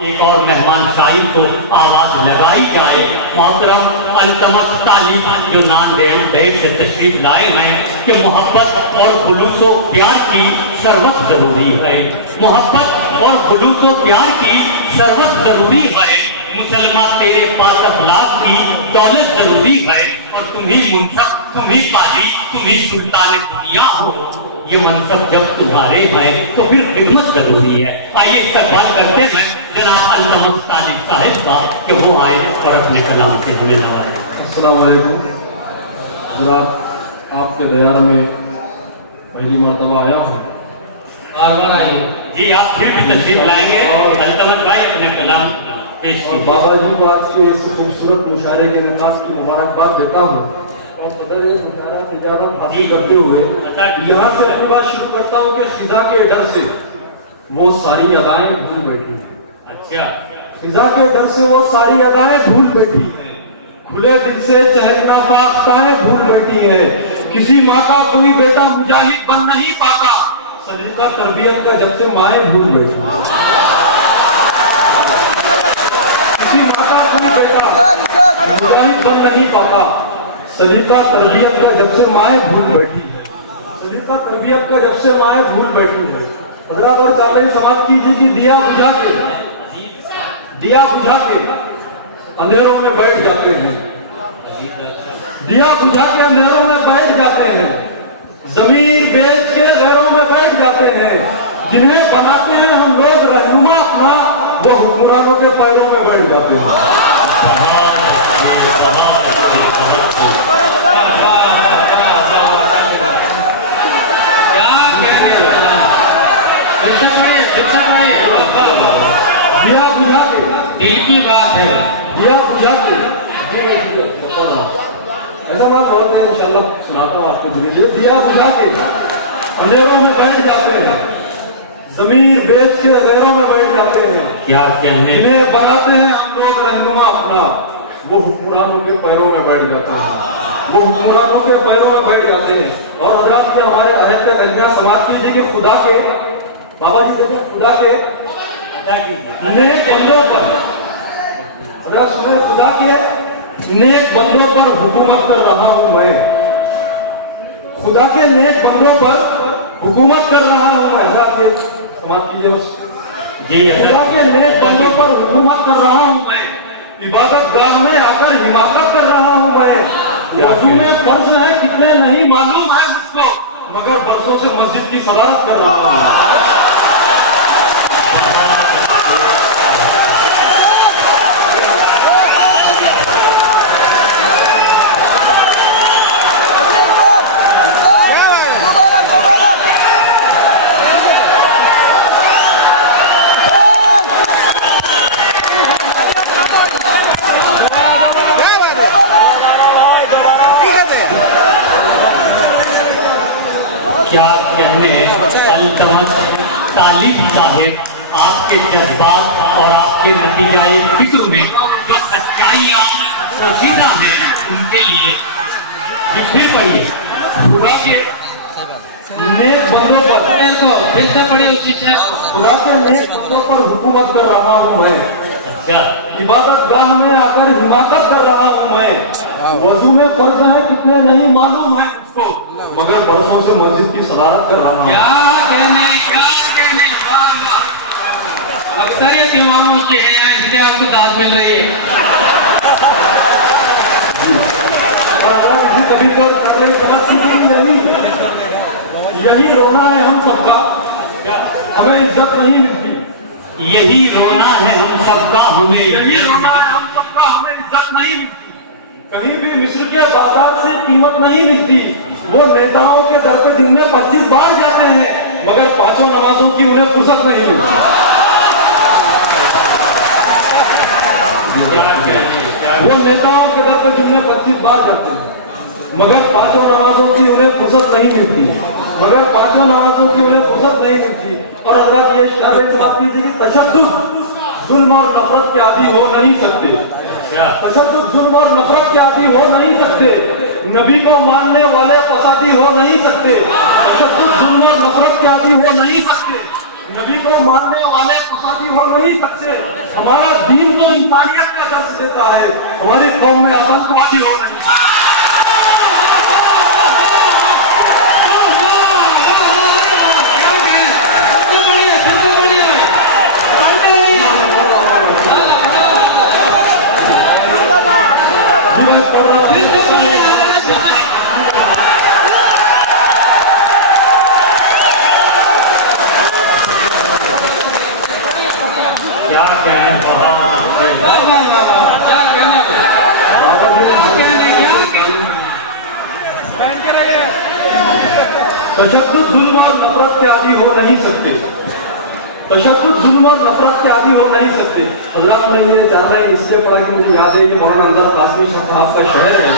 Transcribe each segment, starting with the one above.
एक और मेहमान शाही को आवाज लगाई जाए। मोहतरम अल्तमस तालिब जो नांदेड़ से तशरीफ लाए हैं कि मोहब्बत और खुलूसो प्यार की शरबत जरूरी है, मोहब्बत और खुलूसो प्यार की शरबत जरूरी है। मुसलमान तेरे पास अखलाक की दौलत जरूरी है और तुम्ही मुंतखब, तुम्ही काजी, तुम्ही सुल्तान दुनिया हो। ये मनसब जब तुम्हारे हैं तो फिर खिदमत जरूरी है। आइए इस्तकबाल करते हैं जनाब अल्तमस तालिब साहिब का कि वो आए और अपने कलाम से हमें नवाजें। अस्सलाम वालेकुम जनाब, आपके दयार में पहली मर्तबा आया हूँ। बार आइए जी, आप फिर भी तशरीफ लाएंगे और अल्तमस भाई अपने कलाम पेश। और बाबा जी को आज के इस खूबसूरत मुशायरे के निकास की मुबारकबाद देता हूँ और सदर मुशायरा से इजाजत हासिल करते हुए यहाँ से अपनी बात शुरू करता हूँ कि खिजा के डर से वो सारी अदाएं भूल बैठी हैं। अच्छा, खिजा के डर से वो सारी अदाएं भूल बैठी हैं, खुले दिल से चहकना फाख्ताएं भूल बैठी हैं। किसी माँ का कोई बेटा मुजाहिद बन नहीं पाता, सलीका तरबियत का जब से माएँ भूल बैठी हैं। किसी माँ का कोई बेटा मुजाहिद बन नहीं पाता, सलीका तरबियत का जब से माएँ भूल बैठी है। सलीका तरबियत का जब से माएँ भूल बैठी है। हजरात और चांदनी समाज कीजिए कि दिया बुझा के अंधेरों में बैठ जाते हैं, दिया बुझा के अंधेरों में बैठ जाते हैं, जमीर बेच के गैरों में बैठ जाते हैं। जिन्हें बनाते हैं हम लोग रहनुमा अपना, वो हुक्मरानों के पैरों में बैठ जाते हैं। दिया बुझा के, दिल की बात है, दिया बुझा के ऐसा माल बहुत है, इंशाल्लाह सुनाता हूँ आपको धीरे धीरे। दिया बुझा के अंधेरों में बैठ जाते हैं, जमीर बेच के गैरों में बैठ जाते हैं। क्या कहने, जिन्हें बनाते हैं हम लोग रहनुमा अपना, वो हुक्मरानों के पैरों में बैठ जाते हैं, वो हुक्मरानों के पैरों में बैठ जाते हैं। और हजरात के हमारे अहद का गंजा समाज कीजिए कि खुदा के, बाबा जी देखिए, खुदा के नेक बंदों पर, सुने, खुदा के नेक बंदों पर हुकूमत कर रहा हूं मैं, खुदा के नेक बंदों पर हुकूमत कर रहा हूं मैं। हजरात के समाज कीजिए बस, खुदा के नेक बंदों पर हुकूमत कर रहा हूं मैं, इबादत गाह में आकर हिमाकत कर रहा हूं मैं। वजू में फर्ज है कितने नहीं मालूम है मुझको, मगर बरसों से मस्जिद की सदारत कर रहा हूं। क्या कहने अल्तमस तालिब साहिब, आपके जज्बात और आपके नतीजाए फिक्र में जो सच्चाइयाँ पोशीदा हैं उनके लिए फिर पढ़िए। खुदा के नेक बंदों पर, फिर से पढ़िए उस विषय, खुदा के नेक बंदों पर हुकूमत कर रहा हूँ मैं, इबादत गाह में आकर हिमाकत कर रहा हूँ मैं। वजू में फर्ज है कितने नहीं मालूम है मुझको, मगर बरसों से मस्जिद की सदारत कर रहा हूँ। क्या कहने अक्सरियत इमामों की है यहाँ, इसलिए आपको दाद मिल रही है। और अगर इसी कभी तो कर ले समझ यही रोना है हम सबका, हमें इज्जत नहीं मिलती। यही रोना है हम सबका, हमें यही रोना है हम सबका, हमें इज्जत नहीं मिलती। कहीं भी मिस्र के बाजार से कीमत नहीं मिलती। वो नेताओं के दर पे दिन में 25 बार जाते हैं, मगर पांचों नमाजों की उन्हें फुर्सत नहीं मिलती। वो नेताओं के दर पे दिन में 25 बार जाते हैं, मगर पांचों नमाजों की उन्हें फुर्सत नहीं मिलती, मगर पांचों नमाजों की उन्हें फुर्सत नहीं मिलती। और हजरात ये बात कीजिए कि तशद्दुद, जुल्म और नफरत के आदि हो नहीं सकते। तशद्दुद, जुल्म और नफरत के आदि हो नहीं सकते। नबी को मानने वाले फसादी हो नहीं सकते। तशद्दुद, जुल्म और नफरत के आदि हो नहीं सकते। नबी को मानने वाले फसादी हो नहीं सकते। हमारा दीन तो इंसानियत का दर्ज देता है, हमारी कौम में आतंकवादी हो नहीं। क्या कहने तशद्दुद जुल्म और नफरत के आदी हो नहीं सकते। तशद्दुद जुल्म और नफरत के आदी हो नहीं सकते। हजरत मैं ये जान रहे हैं इसलिए पढ़ा कि मुझे याद है कि मौलाना अंजर कासमी साहब का शहर है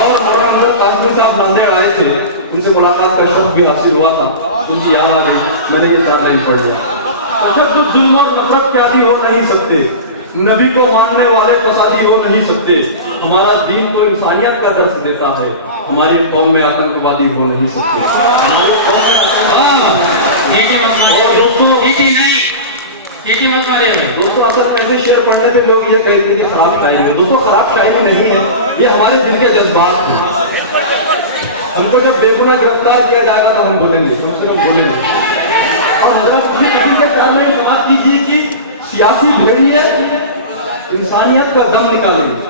और मौलाना अंजर कासमी साहब नांदेड़ आए थे, उनसे मुलाकात का शर्फ भी हासिल हुआ था, उनकी याद आ गई, मैंने ये चार नहीं पढ़ लिया। तशद्दुद जुल्म और नफरत के आदी हो नहीं सकते। नबी को मानने वाले फसादी हो नहीं सकते। हमारा दीन तो इंसानियत का दर्ज देता है, हमारी कौम में आतंकवादी हो नहीं सकते। हमारी कौम में दोस्तों असल में ऐसे शेर पढ़ने पे लोग ये कहते हैं कि खराब शायरी है। दोस्तों खराब शायरी नहीं है, ये हमारे दिल के जज्बात हैं। हमको जब बेगुनाह गिरफ्तार किया जाएगा तो हम बोलेंगे, कम से कम बोलेंगे। और हजरत उसी कभी के प्यार में समाज कीजिए कि सियासी भेड़िए इंसानियत का दम निकालेंगे।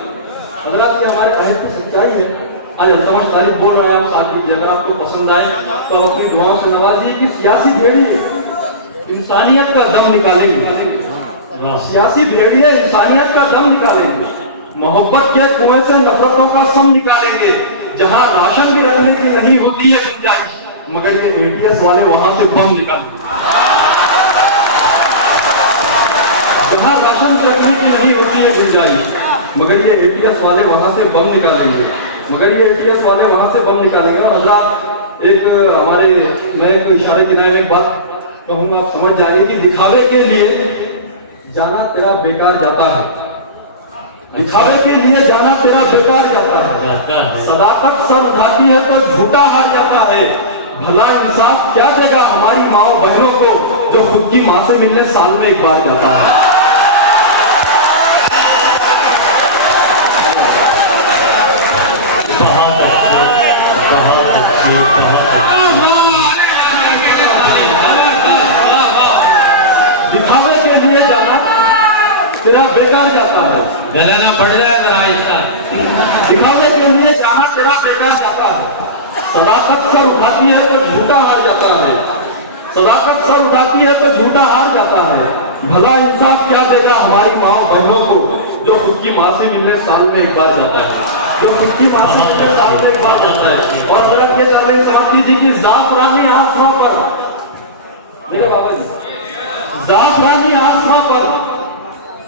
हजरत की हमारे अहद की सच्चाई है। आज अल्तमश तालिब बोल रहे हैं, आप साथ दीजिए। अगर आपको पसंद आए तो आप अपनी दुआओं से नवाजिए कि सियासी भेड़िए इंसानियत का दम निकालेंगे। सियासी भेड़िए इंसानियत का दम निकालेंगे। मोहब्बत के कुएं से नफरतों का सम निकालेंगे। जहां राशन भी रखने की नहीं होती है गुंजाइश, मगर ये एटीएस वाले वहां से बम निकालेंगे। जहां राशन रखने की नहीं होती है गुंजाइश, मगर ये एटीएस वाले वहां से बम निकालेंगे। और हजरत एक हमारे, मैं एक इशारे किनारे में एक बात कहूंगा, आप समझ जाएंगे कि दिखावे के लिए जाना तेरा बेकार जाता है। दिखावे के लिए जाना तेरा बेकार जाता है। सदाकत सर उठाती है तो झूठा हार जाता है। भला इंसाफ क्या देगा हमारी माओ बहनों को जो खुद की माँ से मिलने साल में एक बार जाता है। बहुत अच्छे, बहुत अच्छे, बहुत अच्छे। दिखावे के लिए जाना तेरा बेकार जाता है। गलाना पड़ जाएगा आहिस्ता। दिखावे के लिए जाना तेरा बेकार जाता है। सदाकत सर उठाती है तो झूठा हार जाता है। सदाकत सर उठाती है तो झूठा हार जाता है। भला इंसाफ क्या देगा हमारी माओ बहनों को जो खुद की माँ से मिलने साल में एक बार जाता है। जो खुद की माँ से मिलने साल में एक बार जाता है। और हजरत के चार्लिंग समाज कीजिए कि जाफरानी आसमां पर, मेरे बाबा जी, जाफरानी आसमां पर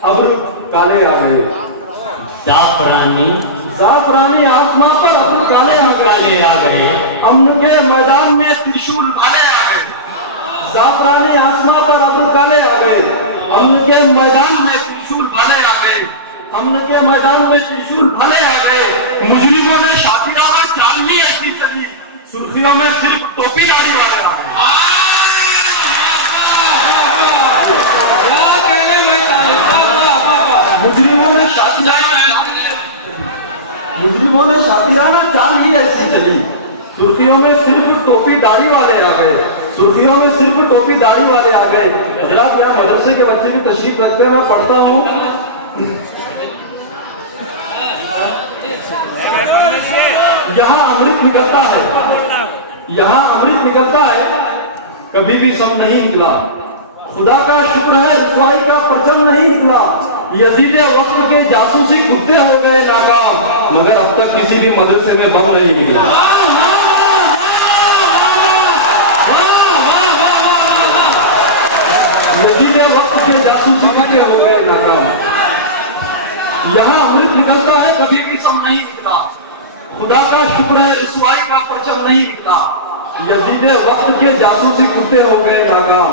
अब्र काले आ गए। जाफरानी आसमां पर अब्र काले आ गए। अम्न के मैदान में त्रिशूल भाले आ गए। जाफरानी आसमां पर अब्र काले आ गए। अम्न के मैदान में त्रिशूल भाले आ गए। अम्न के मैदान में त्रिशूल भाले आ गए। मुजरिमों ने शातिराना चाल ही ऐसी चली, सुर्खियों में सिर्फ टोपी दाढ़ी वाले आ गए। मुजरिमों ने शातिराना चाल ही ऐसी चली, सुर्खियों में सिर्फ टोपी दाढ़ी वाले आ गए। सुर्खियों में सिर्फ टोपी दाढ़ी वाले आ गए। हजरात यहाँ मदरसे के बच्चे भी तशरीफ रखते हैं, मैं पढ़ता हूँ। यहाँ अमृत निकलता है, यहाँ अमृत निकलता है, कभी भी सम नहीं निकला। खुदा का शुक्र है रुसवाई का परचम नहीं निकला। यजीद वक्त के जासूसी कुत्ते हो गए नाकाम, मगर अब तक किसी भी मदरसे में बम नहीं निकला। यजीद वक्त के जासूसी कुत्ते हो गए नाकाम। यहाँ अमृत निकलता है, कभी भी सम नहीं निकला। खुदा का शुक्र है रुसवाई का परचम नहीं निकला। यजीद वक्त के जासूसी कुत्ते हो गए नाकाम,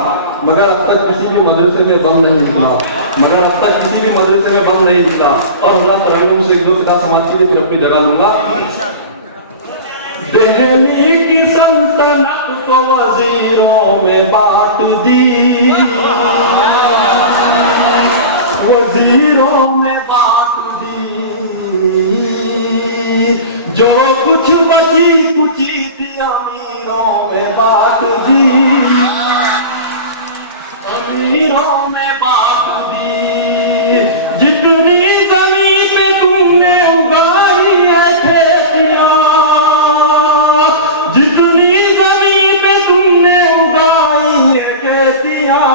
मगर अब तक किसी भी मदरसे में बम नहीं निकला। मगर अब तक किसी भी मदरसे में बम नहीं निकला। और हजरत तरन्नुम से एक दो पिता समाज के लिए फिर अपनी जगह लूंगा। दहली की सल्तनत को वजीरों में बांट दी, वजीरों में बांट दी। जो कुछ बची कुची थी अमीरों में बांट दी, अमीरों में बांट दी। जितनी जमीन पे तुमने उगाई है खेतियां, जितनी जमीन पे तुमने उगाई है खेतियां,